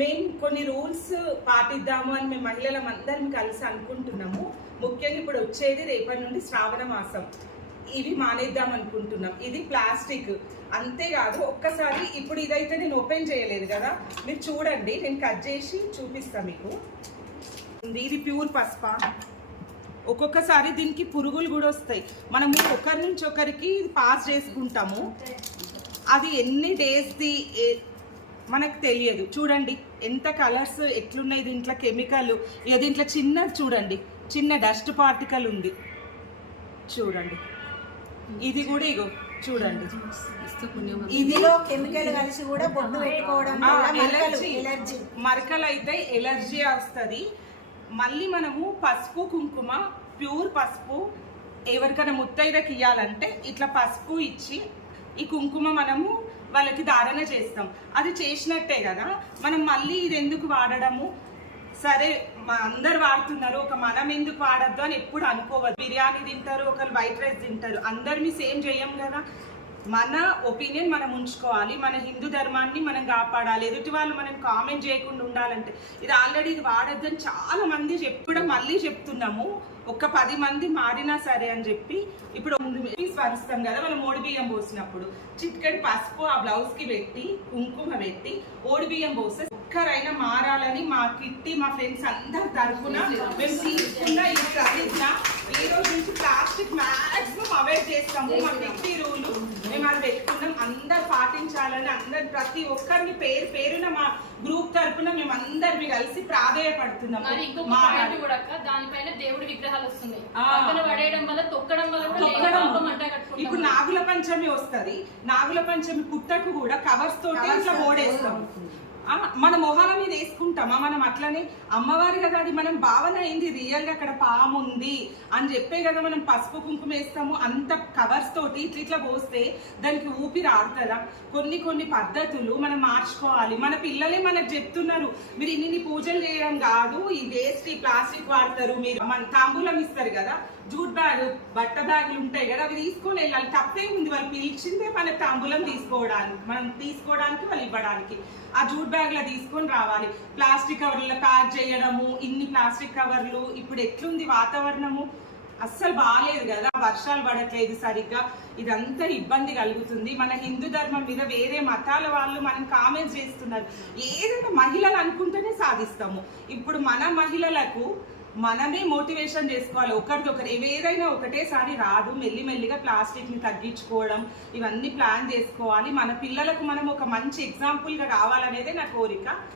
మేము కొన్ని రూల్స్ పాటిద్దాము అని మేము మహిళలం అందరం కలిసి అనుకుంటున్నాము. ముఖ్యంగా ఇప్పుడు వచ్చేది రేపటి నుండి శ్రావణ మాసం, ఇవి మానేద్దాం అనుకుంటున్నాం. ఇది ప్లాస్టిక్ అంతేకాదు, ఒక్కసారి ఇప్పుడు ఇదైతే నేను ఓపెన్ చేయలేదు కదా, మీరు చూడండి, నేను కట్ చేసి చూపిస్తాను మీకు. ఇది ప్యూర్ పసుప. ఒక్కొక్కసారి దీనికి పురుగులు కూడా వస్తాయి. మనము ఒకరి నుంచి ఒకరికి పాస్ చేసుకుంటాము, అది ఎన్ని డేస్ది మనకు తెలియదు. చూడండి ఎంత కలర్స్ ఎట్లున్నాయి దీంట్లో, కెమికల్. ఇక దీంట్లో చిన్న చూడండి, చిన్న డస్ట్ పార్టికల్ ఉంది చూడండి. ఇది కూడా ఇగో చూడండి, ఇదిలో కెమికల్ కలిసి కూడా బొట్టు పెట్టుకోవడం ఎలర్జీ, మరకలు అయితే ఎలర్జీ వస్తుంది. మళ్ళీ మనము పసుపు కుంకుమ, ప్యూర్ పసుపు ఎవరికైనా ముత్తైదకి ఇవ్వాలంటే ఇట్లా పసుపు ఇచ్చి ఈ కుంకుమ మనము వాళ్ళకి ధారణ చేస్తాం. అది చేసినట్టే కదా మనం మళ్ళీ ఇది ఎందుకు వాడడము, సరే అందరు వాడుతున్నారు, ఒక మనం ఎందుకు వాడద్దు అని ఎప్పుడు అనుకోవద్దు. బిర్యానీ తింటారు, ఒకరు వైట్ రైస్ తింటారు, అందరినీ సేమ్ చేయం కదా. మన ఒపీనియన్ మనం ఉంచుకోవాలి, మన హిందూ ధర్మాన్ని మనం కాపాడాలి. ఎదుటి వాళ్ళు మనం కామెంట్ చేయకుండా ఉండాలంటే ఇది ఆల్రెడీ ఇది వాడద్దని చాలా మంది చెప్పడం, మళ్ళీ చెప్తున్నాము. ఒక 10 మంది మారినా సరే అని చెప్పి ఇప్పుడు స్మరిస్తాం కదా మనం ఓడి బియ్యం పోసినప్పుడు, చిట్కడి పసుపు ఆ బ్లౌజ్ కి పెట్టి కుంకుమ పెట్టి ఓడి బియ్యం పోస్తే ఒక్కరైనా మారాలని మా కిట్టి మా ఫ్రెండ్స్ అందరి తరఫున మేము తీసుకున్న ఈ ప్రతిజ్ఞ. ఈ రోజు నుంచి ప్లాస్టిక్ మాక్సిమం అవాయిడ్ చేస్తాము. మా కిట్టి రూలు మేము అది పెట్టుకున్నాం, అందరు పాటించాలని అందరు ప్రతి ఒక్కరిని పేరు పేరున మా గ్రూప్ తరఫున మేము అందరిని కలిసి ప్రాధేయపడుతున్నాం. దానిపైన దేవుడి విగ్రహాలు వస్తున్నాయి, పడేయడం వల్ల తొక్కడం వల్ల ఇప్పుడు నాగుల పంచమి వస్తుంది, నాగుల పంచమి పుట్టకు కూడా కవర్స్ తోటి ఇట్లా ఓడేస్తాం. మన మొహాల మీద వేసుకుంటామా మనం? అట్లనే అమ్మవారి కదా, అది మనం భావన అయింది రియల్ గా అక్కడ పాము ఉంది అని చెప్పే కదా మనం పసుపు కుంకుమ వేస్తాము. అంత కవర్స్ తోటి ఇట్లా పోస్తే దానికి ఊపిరి ఆడుతుందా? కొన్ని పద్ధతులు మనం మార్చుకోవాలి. మన పిల్లలే మనకు చెప్తున్నారు, మీరు ఇన్ని పూజలు చేయడం కాదు, ఈ వేస్ట్ ఈ ప్లాస్టిక్ వాడతారు, మీరు మన తాంబూలం ఇస్తారు కదా, జూట్ బ్యాగ్ బట్ట బ్యాగులు ఉంటాయి కదా, అవి తీసుకొని వెళ్ళాలి. తప్పేముంది, వాళ్ళు పిలిచిందే మన తాంబూలం తీసుకోవడానికి, మనం తీసుకోవడానికి వాళ్ళు ఇవ్వడానికి ఆ జూట్ బ్యాగ్ లా తీసుకొని రావాలి. ప్లాస్టిక్ కవర్లలో ప్యాక్ చేయడము, ఇన్ని ప్లాస్టిక్ కవర్లు. ఇప్పుడు ఎట్లుంది వాతావరణము, అస్సలు బాగాలేదు కదా, వర్షాలు పడట్లేదు సరిగ్గా, ఇదంతా ఇబ్బంది కలుగుతుంది. మన హిందూ ధర్మం మీద వేరే మతాల వాళ్ళు మనం కామెంట్స్ చేస్తున్నారు. ఏదైనా మహిళలు అనుకుంటేనే సాధిస్తాము. ఇప్పుడు మన మహిళలకు మనమే మోటివేషన్ చేసుకోవాలి, ఒకరిదొకరు. ఏదైనా ఒకటేసారి రాదు, మెల్లిమెల్లిగా ప్లాస్టిక్ ని తగ్గించుకోవడం, ఇవన్నీ ప్లాన్ చేసుకోవాలి. మన పిల్లలకు మనం ఒక మంచి ఎగ్జాంపుల్ గా కావాలనేదే నా కోరిక.